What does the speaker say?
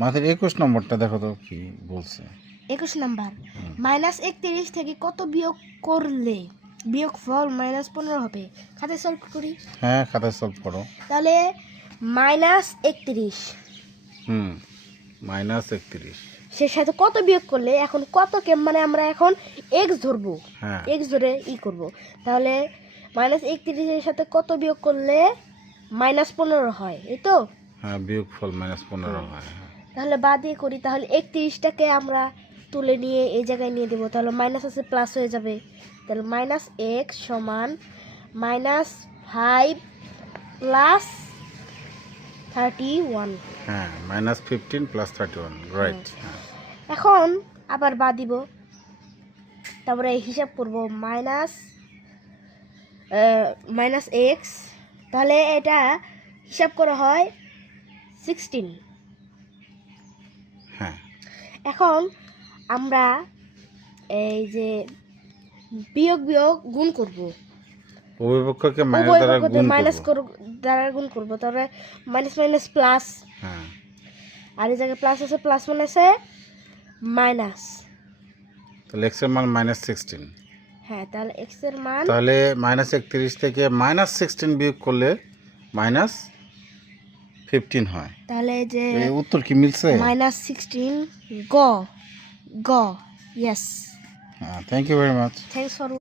মাথার 21 নম্বরটা দেখো তো কি বলছে। 21 নাম্বার, -31 থেকে কত বিয়োগ করলে বিয়োগফল -15 হবে? খাতায় সলভ করি। হ্যাঁ, খাতায় সলভ করো। তাহলে -31 -31 সে সাথে কত বিয়োগ করলে, এখন কতকে মানে আমরা এখন এক্স ধরবো, হ্যাঁ এক্স ধরে করব। তাহলে -31 এর সাথে কত বিয়োগ করলে -15 হয়, এই তো? হ্যাঁ, বিয়োগফল -15 হয়। তাহলে বাদ দিয়ে করি। তাহলে 31টাকে আমরা তুলে নিয়ে এই জায়গায় নিয়ে দেবো, তাহলে মাইনাস আছে প্লাস হয়ে যাবে। তাহলে -x সমান -5 প্লাস 31। হ্যাঁ, -15 + 31, রাইট। এখন আবার বাদ দিব, তারপরে হিসাব করব -x, তাহলে এটা হিসাব করা হয় 16। হ্যাঁ, এখন আমরা এই যে বিয়োগ গুণ করব, উভয়পক্ষকে মাইনাস দ্বারা গুণ মাইনাস করব। দ্বারা গুণ করব। তারপরে মাইনাস প্লাস, হ্যাঁ, আর এই জায়গায় প্লাস আছে, প্লাস আছে মাইনাস। তাহলে x এর মান -16। হ্যাঁ, তাহলে x এর মান, তাহলে -31 থেকে -16 বিয়োগ করলে -15 হয়। তাহলে যে এই উত্তর কি মিলছে? -16 গ, yes. Thank you very much. Thanks for